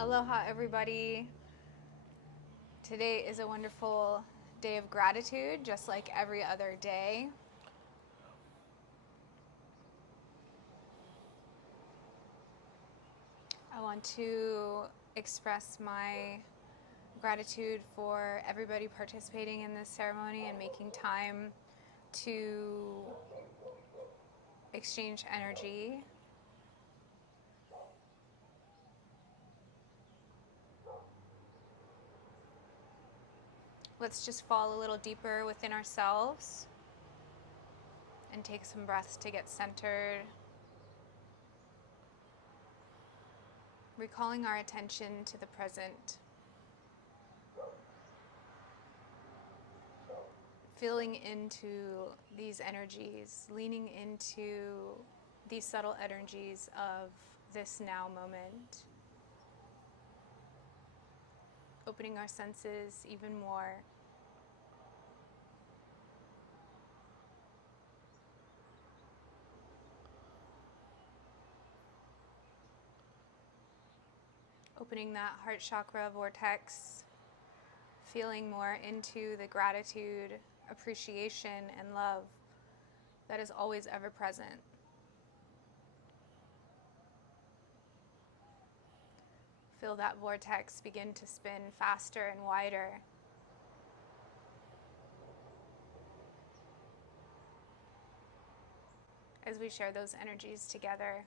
Aloha, everybody. Today is a wonderful day of gratitude, just like every other day. I want to express my gratitude for everybody participating in this ceremony and making time to exchange energy. Let's just fall a little deeper within ourselves and take some breaths to get centered. Recalling our attention to the present. Feeling into these energies, leaning into these subtle energies of this now moment. Opening our senses even more. Opening that heart chakra vortex, feeling more into the gratitude, appreciation, and love that is always ever present. Feel that vortex begin to spin faster and wider. As we share those energies together.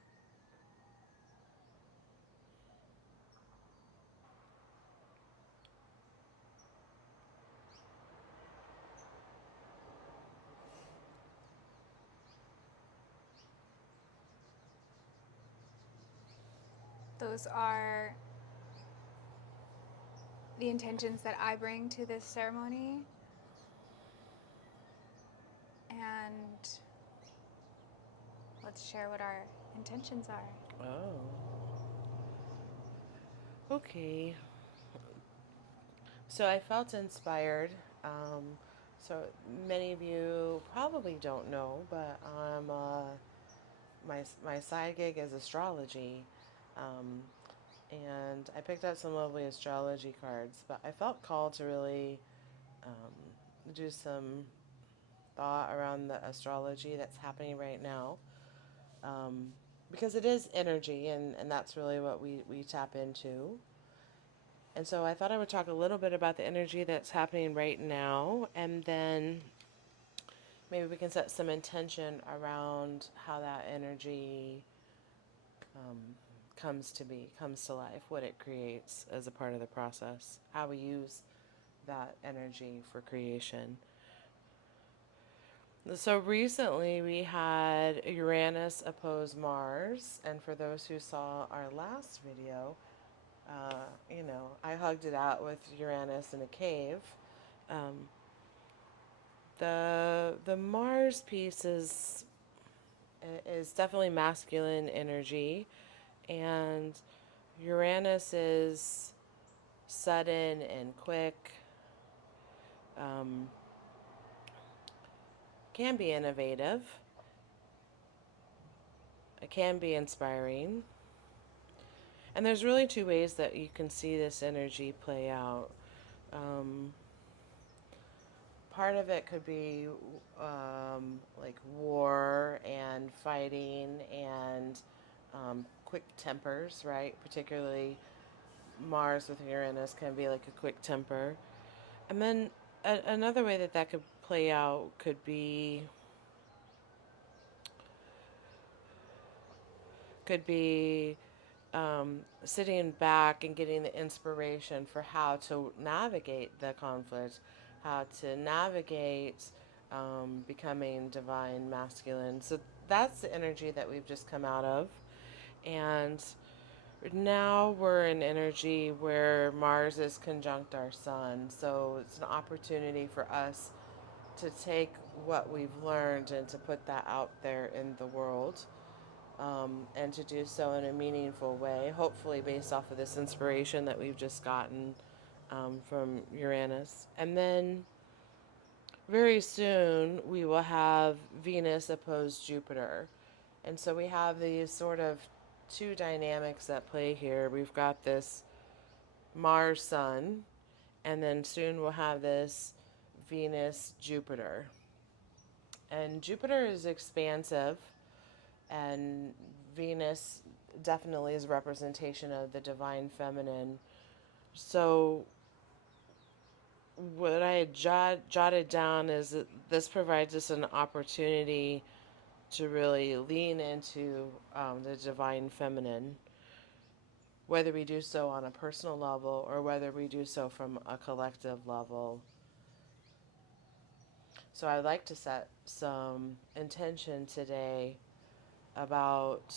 Those are the intentions that I bring to this ceremony. And let's share what our intentions are. Oh, okay. So I felt inspired. So many of you probably don't know, but my side gig is astrology, um, and I picked up some lovely astrology cards. But I felt called to really do some thought around the astrology that's happening right now, um, because it is energy, and that's really what we tap into. And so I thought I would talk a little bit about the energy that's happening right now, and then maybe we can set some intention around how that energy um, comes to be, comes to life, what it creates as a part of the process, how we use that energy for creation. So recently we had Uranus oppose Mars, and for those who saw our last video, I hugged it out with Uranus in a cave. Um, the Mars piece is definitely masculine energy, and Uranus is sudden and quick. Um, can be innovative. It can be inspiring. And there's really two ways that you can see this energy play out. Um, Part of it could be like war and fighting and quick tempers, right? Particularly Mars with Uranus can be like a quick temper. And then another way that could play out could be sitting back and getting the inspiration for how to navigate the conflict, how to navigate becoming divine masculine. So that's the energy that we've just come out of. And now we're in energy where Mars is conjunct our sun. So it's an opportunity for us to take what we've learned and to put that out there in the world, and to do so in a meaningful way, hopefully based off of this inspiration that we've just gotten from Uranus. And then very soon we will have Venus opposed Jupiter. And so we have these sort of two dynamics at play here. We've got this Mars Sun, and then soon we'll have this Venus Jupiter. And Jupiter is expansive, and Venus definitely is a representation of the divine feminine. So, what I had jotted down is that this provides us an opportunity to really lean into the divine feminine, whether we do so on a personal level or whether we do so from a collective level. So I'd like to set some intention today about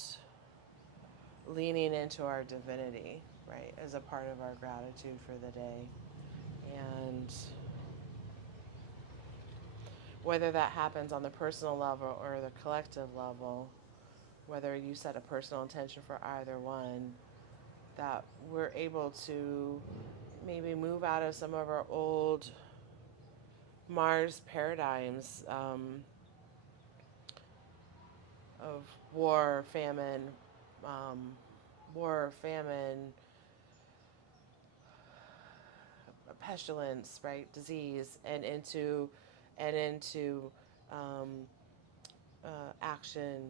leaning into our divinity, right, as a part of our gratitude for the day. And whether that happens on the personal level or the collective level, whether you set a personal intention for either one, that we're able to maybe move out of some of our old Mars paradigms of war, famine, um, pestilence, right, disease, and into um, action,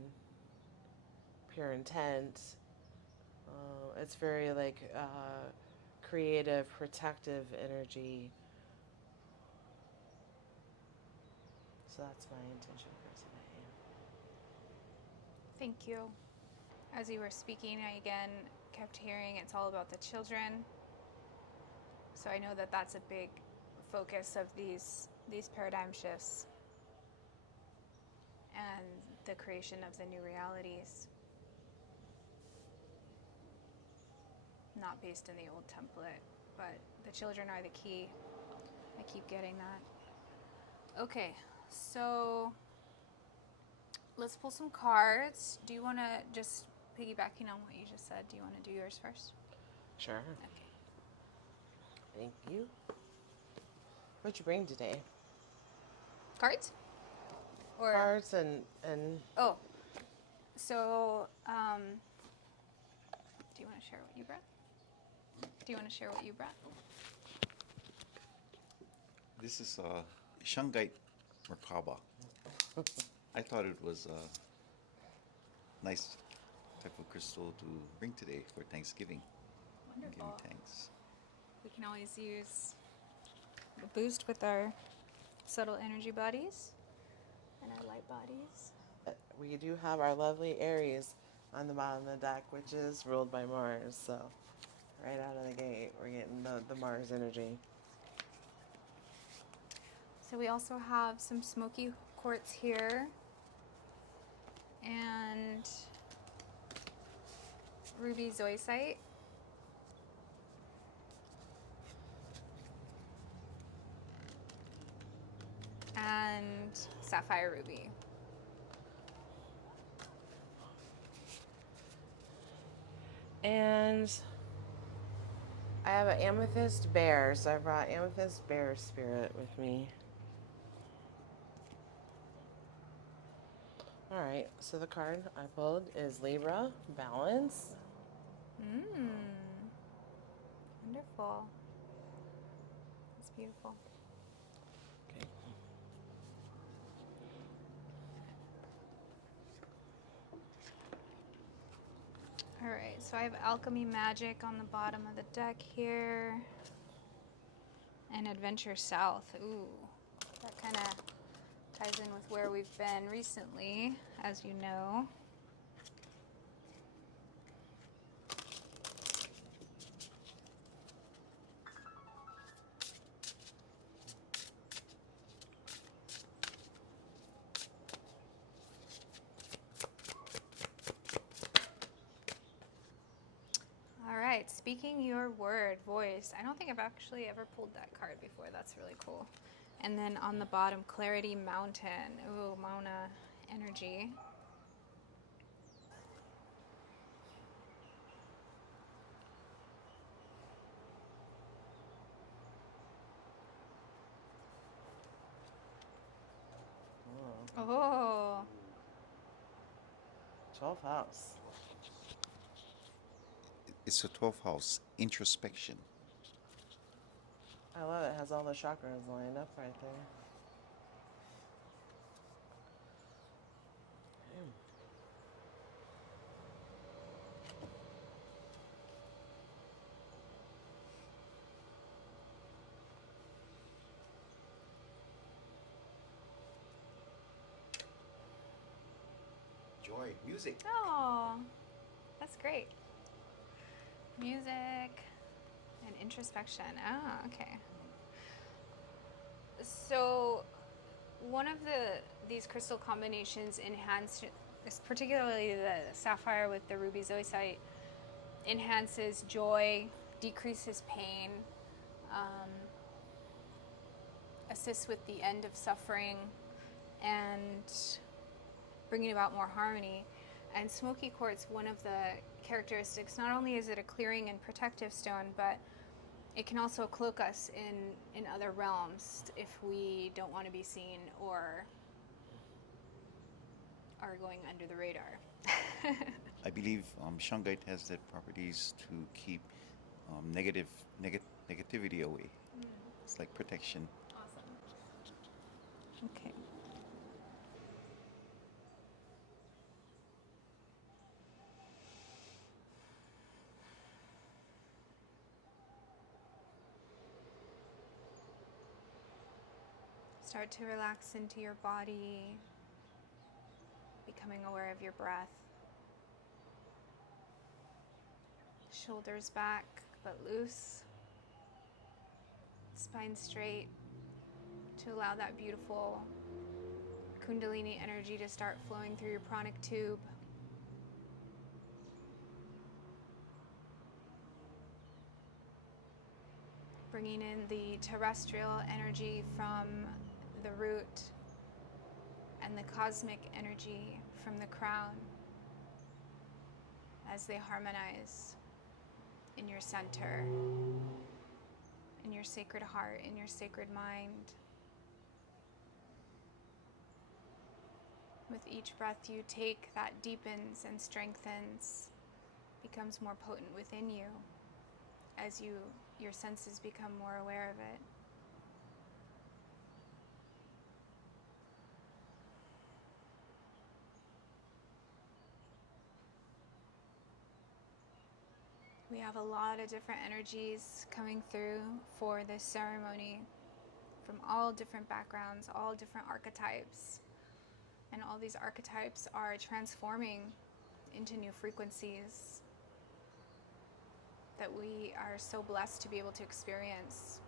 pure intent. It's very like creative, protective energy. So that's my intention for today. Thank you. As you were speaking, I again kept hearing it's all about the children. So I know that that's a big focus of these paradigm shifts and the creation of the new realities, not based in the old template, but the children are the key. I keep getting that. Okay, so let's pull some cards. Do you want to just piggybacking on what you just said? Do you want to do yours first? Sure. Okay. Thank you. What'd you bring today? Cards? Or Cards and oh, so do you want to share what you brought? Do you want to share what you brought? This is Shungite Merkaba. I thought it was a nice type of crystal to bring today for Thanksgiving. Wonderful. Giving thanks. We can always use a boost with our subtle energy bodies and our light bodies. we do have our lovely Aries on the bottom of the deck, which is ruled by Mars. So right out of the gate, we're getting the Mars energy. So we also have some smoky quartz here and ruby zoisite. And sapphire ruby. And I have an amethyst bear, so I brought amethyst bear spirit with me. All right, so the card I pulled is Libra, balance. Wonderful. That's beautiful. Okay. All right, so I have alchemy magic on the bottom of the deck here. And adventure south. Ooh, that kind of ties in with where we've been recently, as you know. All right, speaking your word, voice. I don't think I've actually ever pulled that card before. That's really cool. And then on the bottom, Clarity Mountain. Ooh, Mauna energy. Oh. 12th house. It's a 12th house introspection. I love it. It has all the chakras lined up right there. Okay. Joy, music. Oh, that's great. Music and introspection. Ah, okay. So, one of these crystal combinations particularly the sapphire with the ruby zoisite, enhances joy, decreases pain, um, assists with the end of suffering, and bringing about more harmony. And smoky quartz, one of the characteristics, not only is it a clearing and protective stone, but it can also cloak us in other realms if we don't want to be seen or are going under the radar. I believe shungite has the properties to keep negativity away. It's like protection. Awesome. Okay. Start to relax into your body, becoming aware of your breath. Shoulders back but loose. Spine straight to allow that beautiful Kundalini energy to start flowing through your pranic tube. Bringing in the terrestrial energy from the root and the cosmic energy from the crown as they harmonize in your center, in your sacred heart, in your sacred mind. With each breath you take, that deepens and strengthens, becomes more potent within you as your senses become more aware of it. We have a lot of different energies coming through for this ceremony from all different backgrounds, all different archetypes. And all these archetypes are transforming into new frequencies that we are so blessed to be able to experience.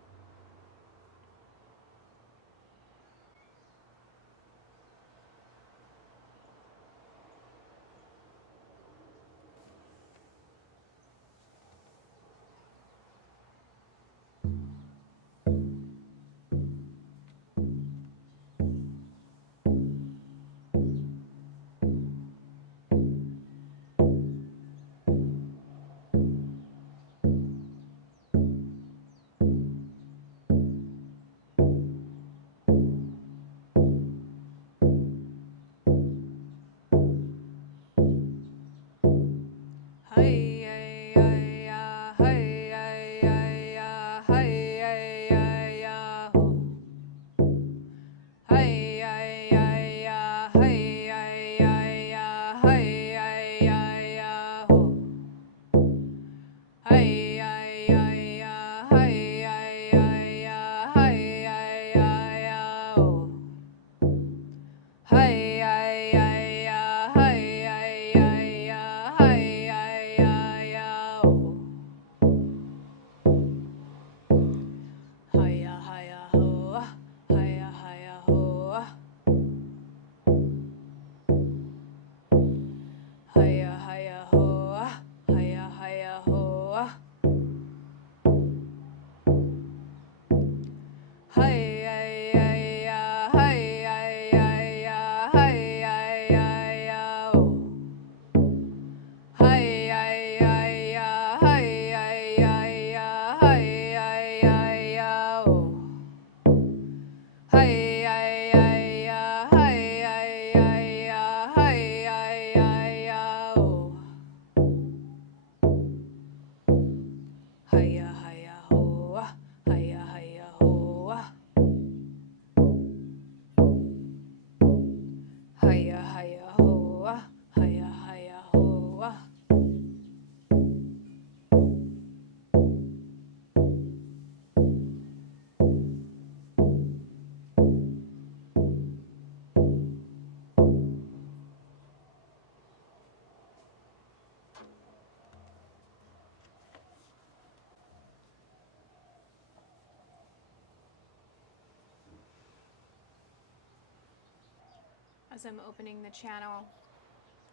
As I'm opening the channel,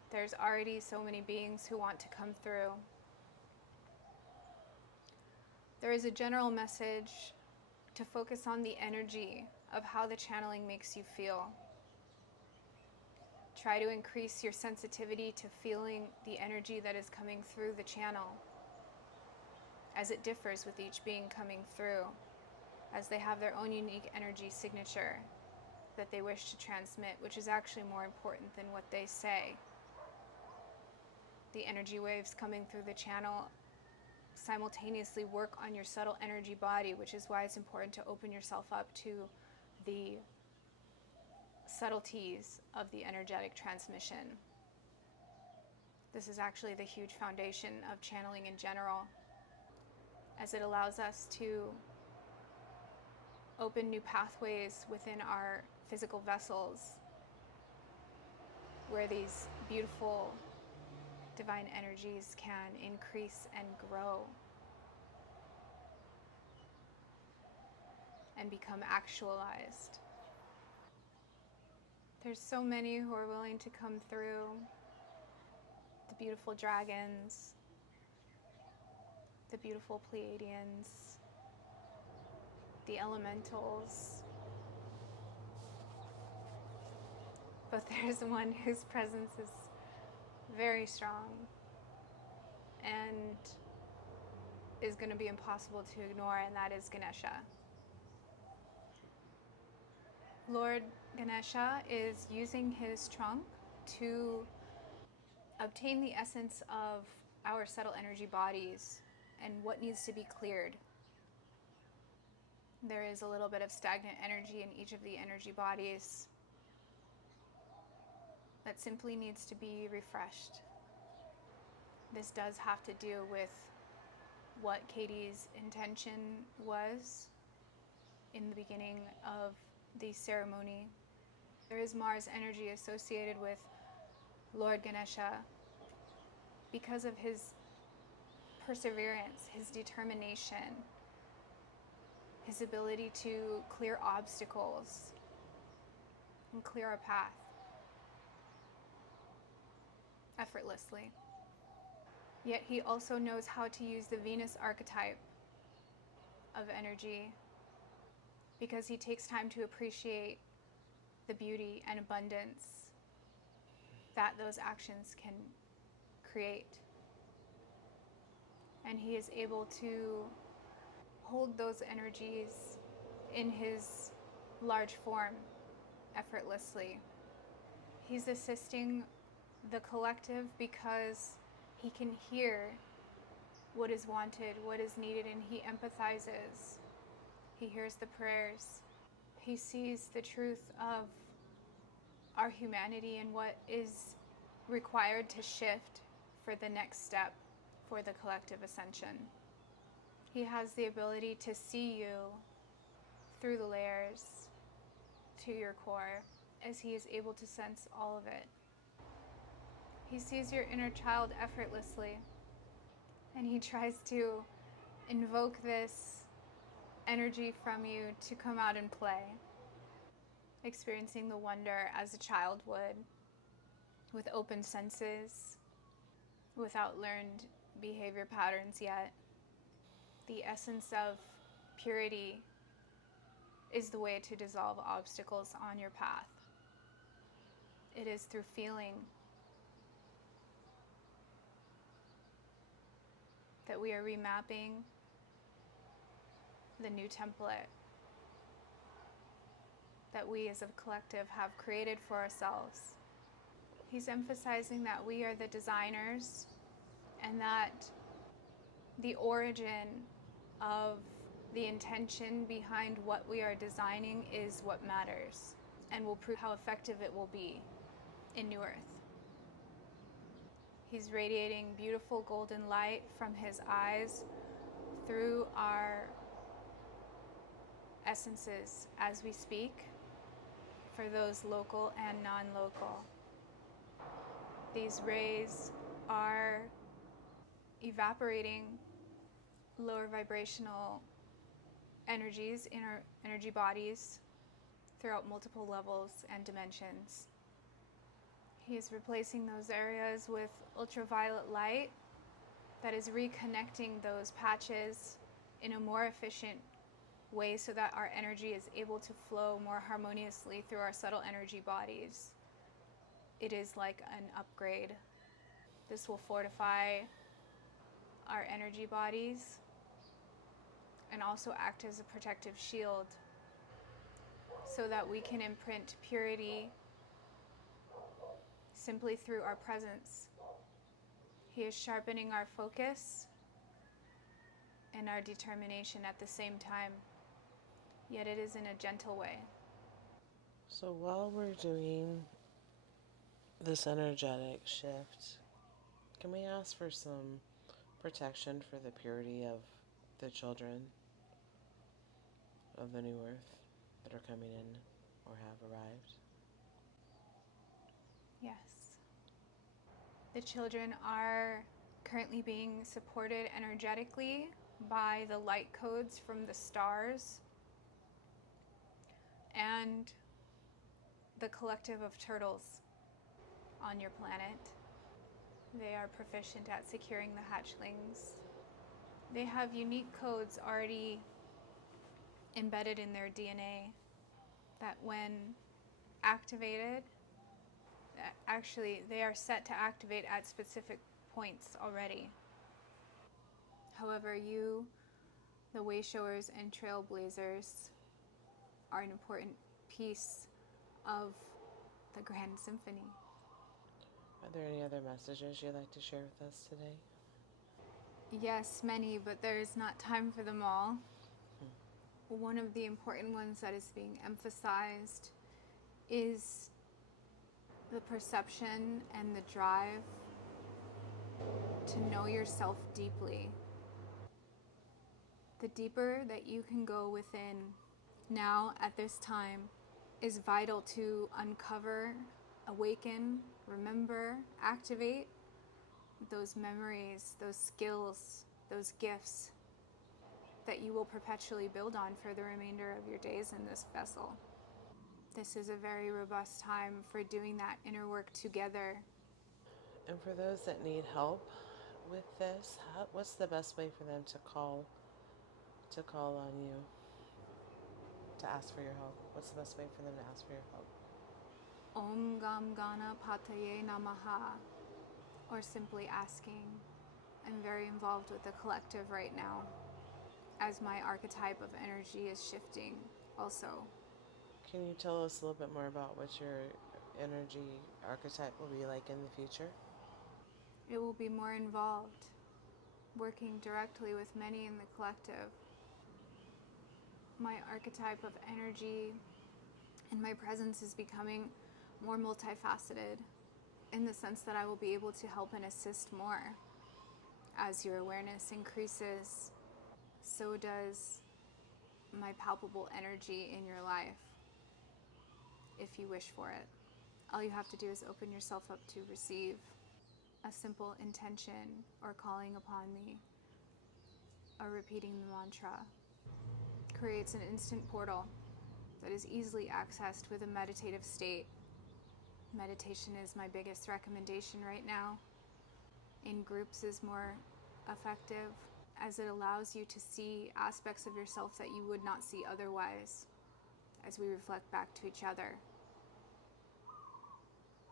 there's already so many beings who want to come through. There is a general message to focus on the energy of how the channeling makes you feel. Try to increase your sensitivity to feeling the energy that is coming through the channel, as it differs with each being coming through, as they have their own unique energy signature that they wish to transmit, which is actually more important than what they say. The energy waves coming through the channel simultaneously work on your subtle energy body, which is why it's important to open yourself up to the subtleties of the energetic transmission. This is actually the huge foundation of channeling in general, as it allows us to open new pathways within our physical vessels, where these beautiful divine energies can increase and grow and become actualized. There's so many who are willing to come through. The beautiful dragons, the beautiful Pleiadians, the elementals. But there's one whose presence is very strong and is going to be impossible to ignore, and that is Ganesha. Lord Ganesha is using his trunk to obtain the essence of our subtle energy bodies and what needs to be cleared. There is a little bit of stagnant energy in each of the energy bodies that simply needs to be refreshed. This does have to do with what Katie's intention was in the beginning of the ceremony. There is Mars energy associated with Lord Ganesha because of his perseverance, his determination, his ability to clear obstacles and clear a path effortlessly. Yet he also knows how to use the Venus archetype of energy, because he takes time to appreciate the beauty and abundance that those actions can create. And he is able to hold those energies in his large form effortlessly. He's assisting the collective because he can hear what is wanted, what is needed, and he empathizes. He hears the prayers. He sees the truth of our humanity and what is required to shift for the next step for the collective ascension. He has the ability to see you through the layers to your core, as he is able to sense all of it. He sees your inner child effortlessly, and he tries to invoke this energy from you to come out and play, experiencing the wonder as a child would, with open senses, without learned behavior patterns yet. The essence of purity is the way to dissolve obstacles on your path. It is through feeling that we are remapping the new template that we as a collective have created for ourselves. He's emphasizing that we are the designers, and that the origin of the intention behind what we are designing is what matters and will prove how effective it will be in New Earth. He's radiating beautiful golden light from his eyes through our essences as we speak, for those local and non-local. These rays are evaporating lower vibrational energies in our energy bodies throughout multiple levels and dimensions. He is replacing those areas with ultraviolet light that is reconnecting those patches in a more efficient way so that our energy is able to flow more harmoniously through our subtle energy bodies. It is like an upgrade. This will fortify our energy bodies and also act as a protective shield so that we can imprint purity simply through our presence. He is sharpening our focus and our determination at the same time, yet it is in a gentle way. So while we're doing this energetic shift, can we ask for some protection for the purity of the children of the new earth that are coming in or have arrived? Yes. The children are currently being supported energetically by the light codes from the stars and the collective of turtles on your planet. They are proficient at securing the hatchlings. They have unique codes already embedded in their DNA that when activated, actually they are set to activate at specific points already. However, you, the wayshowers and trailblazers, are an important piece of the Grand Symphony. Are there any other messages you'd like to share with us today? Yes, many, but there is not time for them all. One of the important ones that is being emphasized is the perception and the drive to know yourself deeply. The deeper that you can go within now at this time is vital to uncover, awaken, remember, activate those memories, those skills, those gifts that you will perpetually build on for the remainder of your days in this vessel. This is a very robust time for doing that inner work together. And for those that need help with this, what's the best way for them to call on you to ask for your help? What's the best way for them to ask for your help? Om Gam Gana Pataye Namaha, or simply asking. I'm very involved with the collective right now as my archetype of energy is shifting also. Can you tell us a little bit more about what your energy archetype will be like in the future? It will be more involved, working directly with many in the collective. My archetype of energy and my presence is becoming more multifaceted in the sense that I will be able to help and assist more. As your awareness increases, so does my palpable energy in your life, if you wish for it. All you have to do is open yourself up to receive. A simple intention or calling upon me or repeating the mantra creates an instant portal that is easily accessed with a meditative state. Meditation is my biggest recommendation right now. In groups is more effective as it allows you to see aspects of yourself that you would not see otherwise as we reflect back to each other.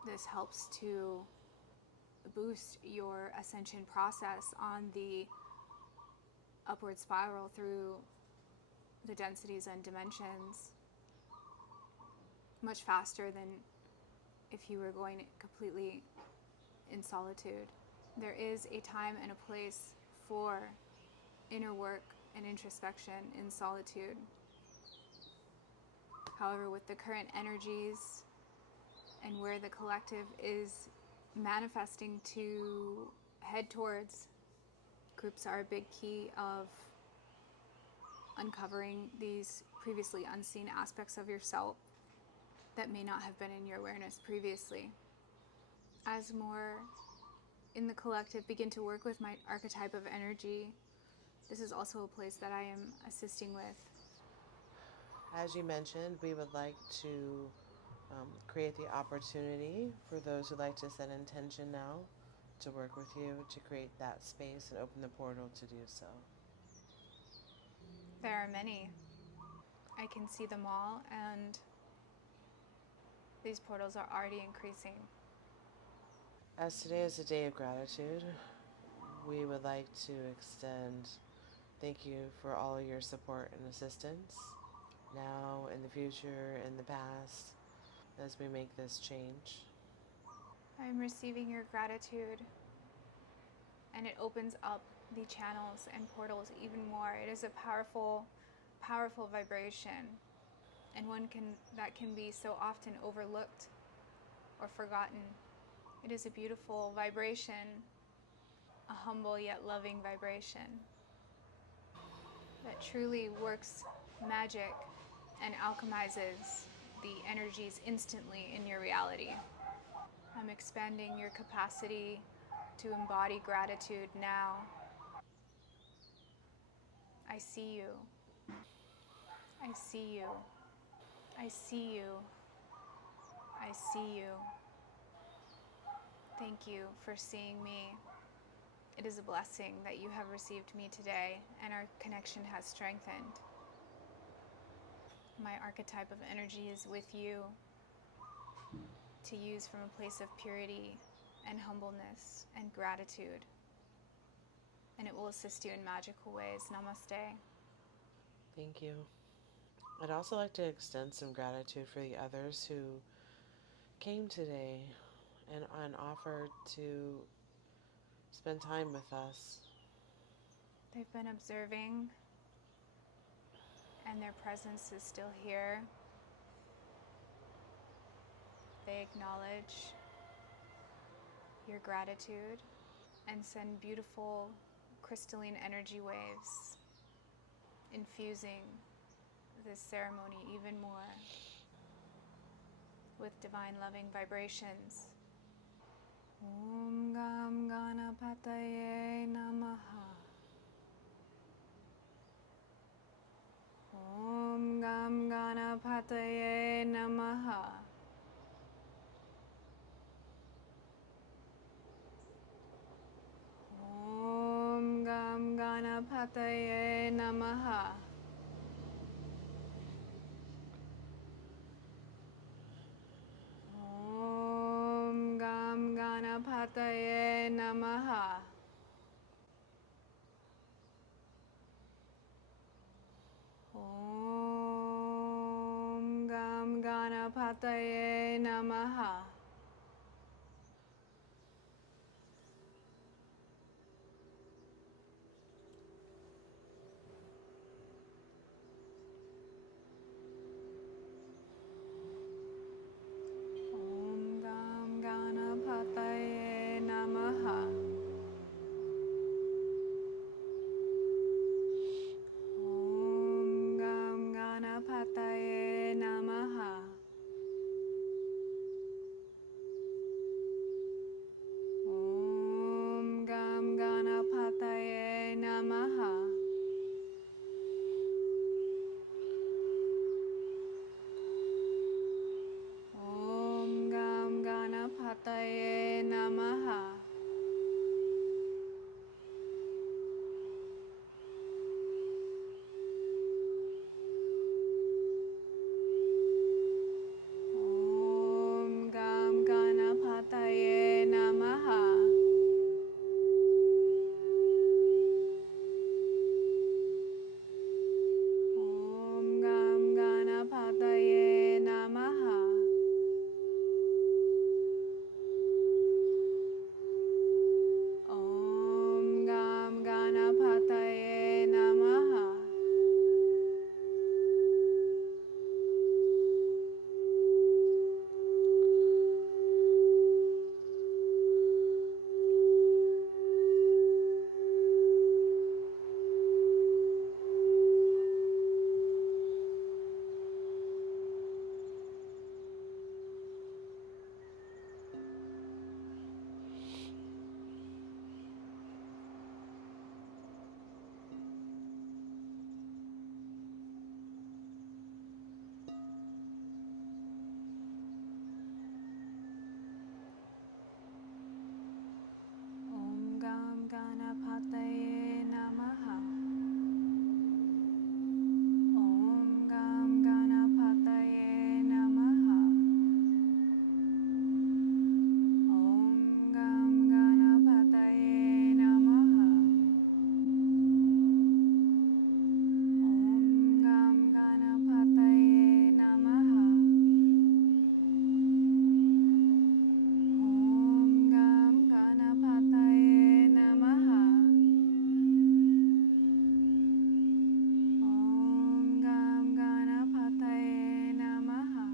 This helps to boost your ascension process on the upward spiral through the densities and dimensions much faster than if you were going completely in solitude. There is a time and a place for inner work and introspection in solitude. However, with the current energies and where the collective is manifesting to head towards, groups are a big key of uncovering these previously unseen aspects of yourself that may not have been in your awareness previously. As more in the collective begin to work with my archetype of energy, this is also a place that I am assisting with. As you mentioned, we would like to create the opportunity for those who like to set intention now to work with you to create that space and open the portal to do so. There are many. I can see them all, and these portals are already increasing. As today is a day of gratitude, we would like to extend thank you for all of your support and assistance now, in the future, in the past, as we make this change. I am receiving your gratitude, and it opens up the channels and portals even more. It is a powerful, powerful vibration, and one that can be so often overlooked or forgotten. It is a beautiful vibration, a humble yet loving vibration that truly works magic and alchemizes the energies instantly in your reality. I'm expanding your capacity to embody gratitude now. I see you. I see you. I see you. I see you. Thank you for seeing me. It is a blessing that you have received me today, and our connection has strengthened. My archetype of energy is with you to use from a place of purity and humbleness and gratitude, and it will assist you in magical ways. Namaste. Thank you. I'd also like to extend some gratitude for the others who came today and offered to spend time with us. They've been observing, and their presence is still here. They acknowledge your gratitude and send beautiful crystalline energy waves, infusing this ceremony even more with divine loving vibrations. Om Gam Ganapataye Namaha. Om Gam Ganapataye Namaha. Om Gam Ganapataye Namaha. Om Gam Ganapataye Namaha. Om Gam Ganapataye Namaha. Om Gam Ganapataye Namaha. Om Gam Ganapataye Namaha. Ganapataye Namaha. Om Gam Ganapataye Namaha. Om Gam Ganapataye Namaha. Om Gam Ganapataye Namaha. Om Gam Ganapataye Namaha. Om Gam Ganapataye Namaha.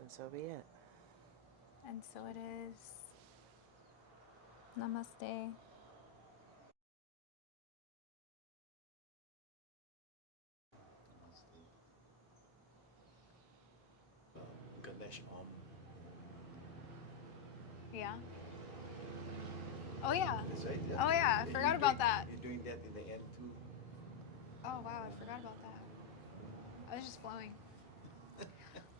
And so be it. And so it is. Namaste. Ganesh Yeah. Oh yeah. That's right. Oh yeah, I forgot about that. You're doing that in the end too. Oh wow, I forgot about that. I was just flowing.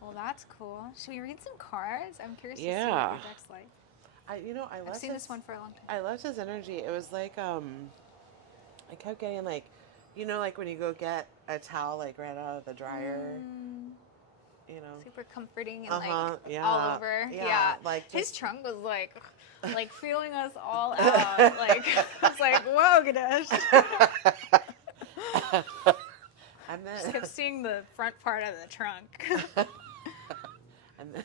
Well, that's cool. Should we read some cards? I'm curious to see what Yeah. your deck's like. I I've loved seen this one for a long time. I loved his energy. It was like I kept getting like, like when you go get a towel like right out of the dryer, Super comforting and yeah, all over. yeah, like his just- trunk was like feeling us all out. Like I was like, whoa, Ganesh. And Just then kept seeing the front part of the trunk. and then,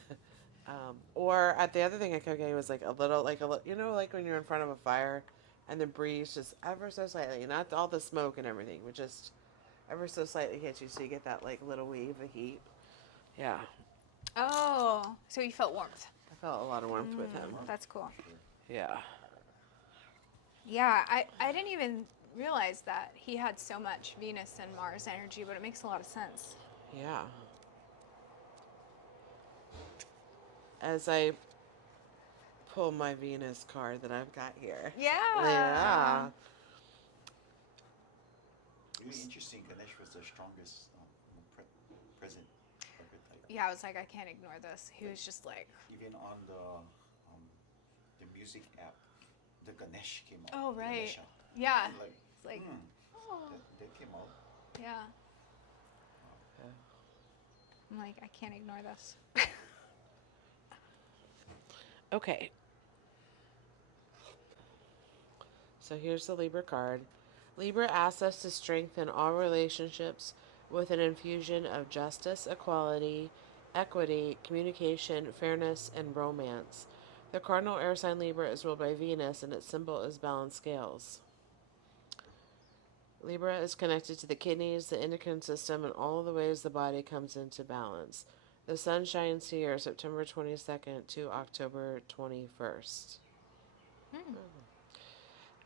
or at the other thing I kept getting was like a little, like like when you're in front of a fire, and the breeze just ever so slightly, not all the smoke and everything, but just ever so slightly hits you, so you get that like little wave of heat. Yeah, Oh, so you felt warmth. I felt a lot of warmth with him. That's cool. Yeah. Yeah, I didn't even realize that he had so much Venus and Mars energy, but it makes a lot of sense. Yeah. As I pull my Venus card that I've got here. Yeah. Yeah. Really interesting. Ganesh was the strongest present archetype. Yeah, I was like, I can't ignore this. He was just like, Even on the music app, the Ganesh came out. oh right, Ganesha. yeah. I'm like, It's like, oh, that came out. yeah. Yeah. I'm like, I can't ignore this. Okay. So here's the Libra card. Libra asks us to strengthen all relationships with an infusion of justice, equality, equity, communication, fairness, and romance. The cardinal air sign Libra is ruled by Venus, and its symbol is balanced scales. Libra is connected to the kidneys, the endocrine system, and all of the ways the body comes into balance. The sun shines here September 22nd to October 21st.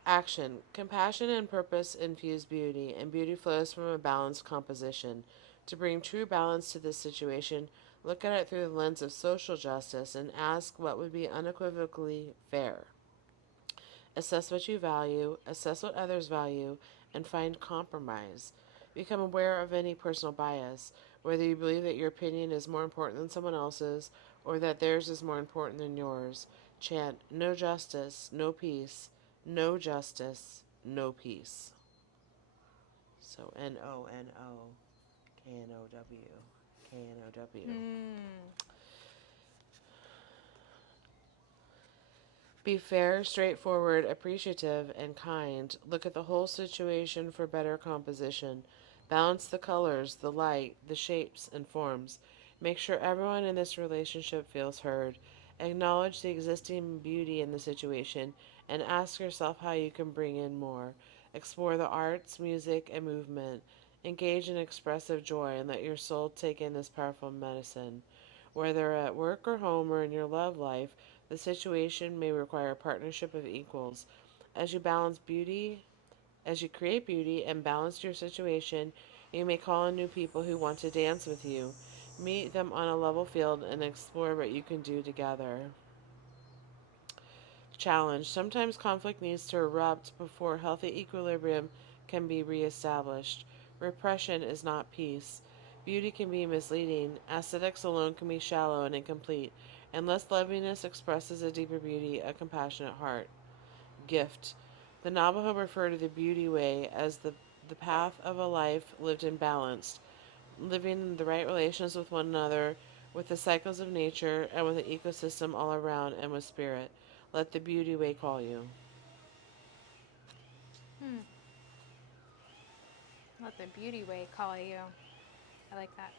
Action. Compassion and purpose infuse beauty, and beauty flows from a balanced composition. To bring true balance to this situation, look at it through the lens of social justice and ask what would be unequivocally fair. Assess what you value, assess what others value, and find compromise. Become aware of any personal bias, whether you believe that your opinion is more important than someone else's or that theirs is more important than yours. Chant, no justice, no peace, no justice, no peace. So Knonknow, Know. Be fair, straightforward, appreciative, and kind. Look at the whole situation for better composition. Balance the colors, the light, the shapes, and forms. Make sure everyone in this relationship feels heard. Acknowledge the existing beauty in the situation and ask yourself how you can bring in more. Explore the arts, music, and movement. Engage in expressive joy and let your soul take in this powerful medicine. Whether at work or home or in your love life, the situation may require a partnership of equals. As you balance beauty, as you create beauty and balance your situation, you may call on new people who want to dance with you. Meet them on a level field and explore what you can do together. Challenge. Sometimes conflict needs to erupt before healthy equilibrium can be reestablished. Repression is not peace. Beauty can be misleading. Aesthetics alone can be shallow and incomplete, unless loveliness expresses a deeper beauty, a compassionate heart. Gift. The Navajo refer to the beauty way as the path of a life lived in balance, living in the right relations with one another, with the cycles of nature, and with the ecosystem all around, and with spirit. Let the beauty way call you. Let the beauty way call you. I like that.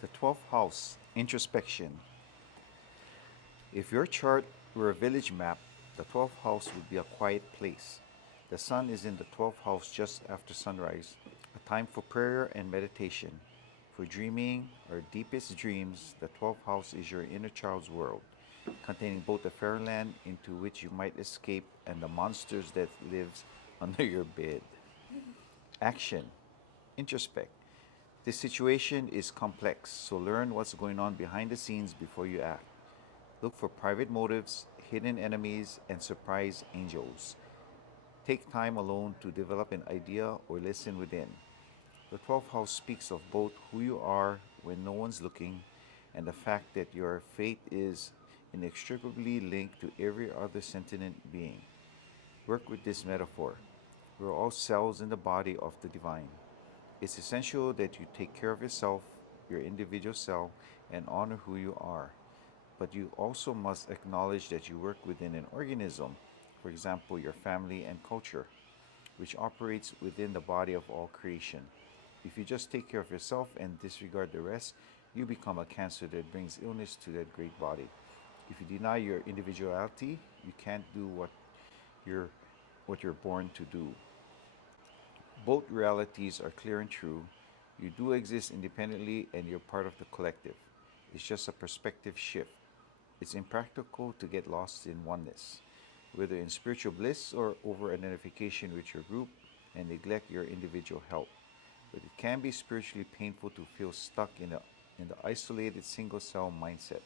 The 12th house, introspection. If your chart were a village map, the 12th house would be a quiet place. The sun is in the 12th house just after sunrise, a time for prayer and meditation. For dreaming or deepest dreams, the 12th house is your inner child's world, containing both the fairyland into which you might escape and the monsters that lives under your bed. Action. Introspect. This situation is complex, so learn what's going on behind the scenes before you act. Look for private motives, hidden enemies, and surprise angels. Take time alone to develop an idea or listen within. The 12th house speaks of both who you are when no one's looking and the fact that your fate is inextricably linked to every other sentient being. Work with this metaphor. We're all cells in the body of the divine. It's essential that you take care of yourself, your individual self, and honor who you are. But you also must acknowledge that you work within an organism, for example, your family and culture, which operates within the body of all creation. If you just take care of yourself and disregard the rest, you become a cancer that brings illness to that great body. If you deny your individuality, you can't do you're what you're born to do. Both realities are clear and true. You do exist independently and you're part of the collective. It's just a perspective shift. It's impractical to get lost in oneness, whether in spiritual bliss or over identification with your group and neglect your individual health. But it can be spiritually painful to feel stuck in the isolated single cell mindset.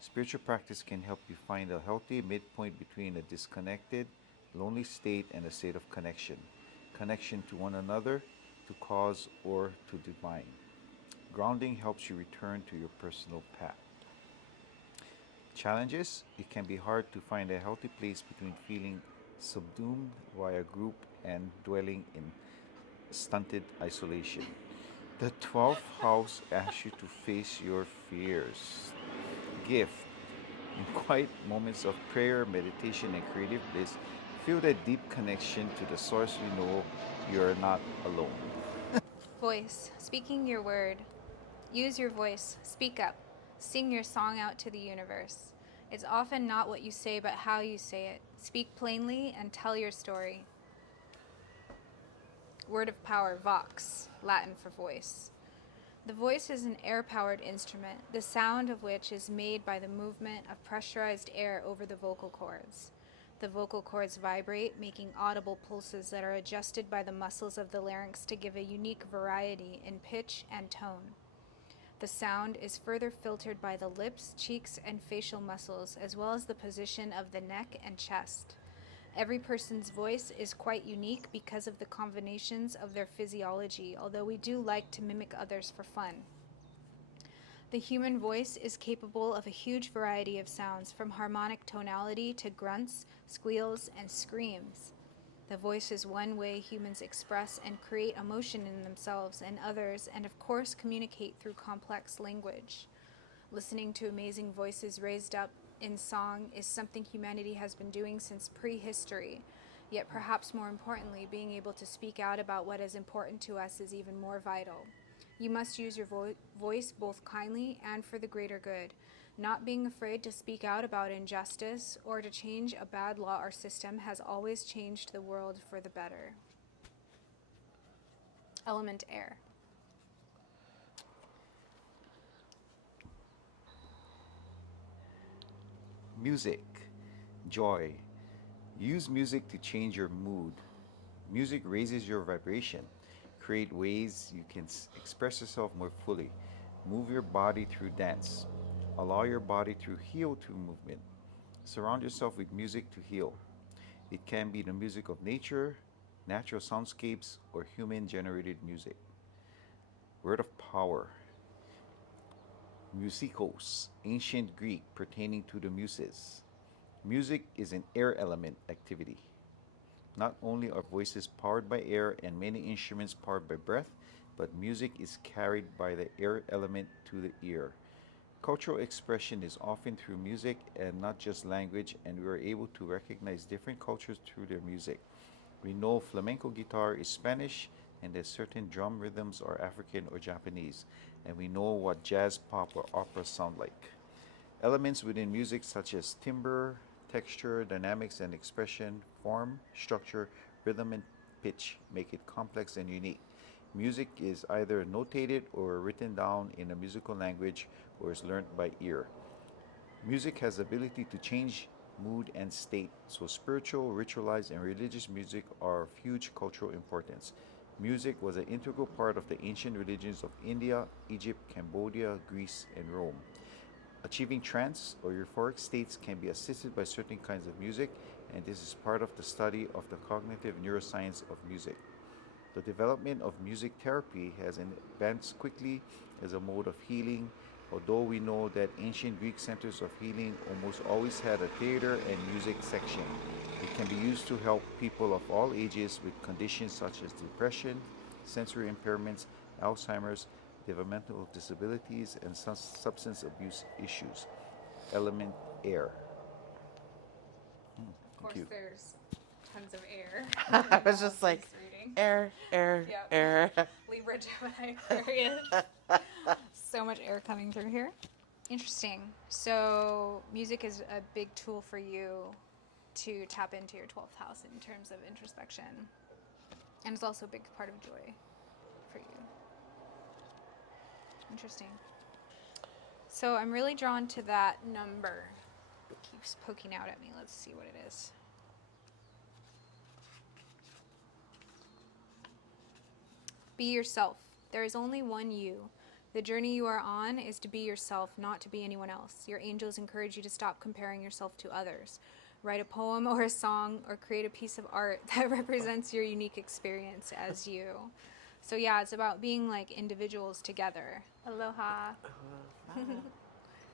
Spiritual practice can help you find a healthy midpoint between a disconnected, lonely state and a state of connection. Connection to one another, to cause, or to divine. Grounding helps you return to your personal path. Challenges: it can be hard to find a healthy place between feeling subdued by a group and dwelling in stunted isolation. The 12th house asks you to face your fears. Gift: in quiet moments of prayer, meditation, and creative bliss, feel that deep connection to the source. You know you are not alone. Voice, speaking your word. Use your voice. Speak up. Sing your song out to the universe. It's often not what you say, but how you say it. Speak plainly and tell your story. Word of power, vox, Latin for voice. The voice is an air-powered instrument, the sound of which is made by the movement of pressurized air over the vocal cords. The vocal cords vibrate, making audible pulses that are adjusted by the muscles of the larynx to give a unique variety in pitch and tone. The sound is further filtered by the lips, cheeks, and facial muscles, as well as the position of the neck and chest. Every person's voice is quite unique because of the combinations of their physiology, although we do like to mimic others for fun. The human voice is capable of a huge variety of sounds, from harmonic tonality to grunts, squeals, and screams. The voice is one way humans express and create emotion in themselves and others, and of course communicate through complex language. Listening to amazing voices raised up in song is something humanity has been doing since prehistory. Yet perhaps more importantly, being able to speak out about what is important to us is even more vital. You must use your voice both kindly and for the greater good. Not being afraid to speak out about injustice or to change a bad law or system has always changed the world for the better. Element air. Music, joy. Use music to change your mood. Music raises your vibration. Create ways you can express yourself more fully. Move your body through dance. Allow your body to heal through movement. Surround yourself with music to heal. It can be the music of nature, natural soundscapes, or human generated music. Word of power. Musikos, ancient Greek pertaining to the muses. Music is an air element activity. Not only are voices powered by air and many instruments powered by breath, but music is carried by the air element to the ear. Cultural expression is often through music and not just language, and we are able to recognize different cultures through their music. We know flamenco guitar is Spanish and that certain drum rhythms are African or Japanese, and we know what jazz, pop, or opera sound like. Elements within music such as timbre, texture, dynamics, and expression, form, structure, rhythm, and pitch make it complex and unique. Music is either notated or written down in a musical language or is learned by ear. Music has the ability to change mood and state, so spiritual, ritualized, and religious music are of huge cultural importance. Music was an integral part of the ancient religions of India, Egypt, Cambodia, Greece, and Rome. Achieving trance or euphoric states can be assisted by certain kinds of music, and this is part of the study of the cognitive neuroscience of music. The development of music therapy has advanced quickly as a mode of healing, although we know that ancient Greek centers of healing almost always had a theater and music section. It can be used to help people of all ages with conditions such as depression, sensory impairments, Alzheimer's, developmental disabilities, and substance abuse issues. Element air. Of Thank course, you. there's tons of air. I was just like, This reading. air, air, Yep. air. Libra, Gemini, Aquarius. So much air coming through here. Interesting. So, music is a big tool for you to tap into your 12th house in terms of introspection. And it's also a big part of joy for you. Interesting. So, I'm really drawn to that number. It keeps poking out at me. Let's see what it is. Be yourself. There is only one you. The journey you are on is to be yourself, not to be anyone else. Your angels encourage you to stop comparing yourself to others. Write a poem or a song or create a piece of art that represents your unique experience as you. So yeah, it's about being like individuals together. Aloha.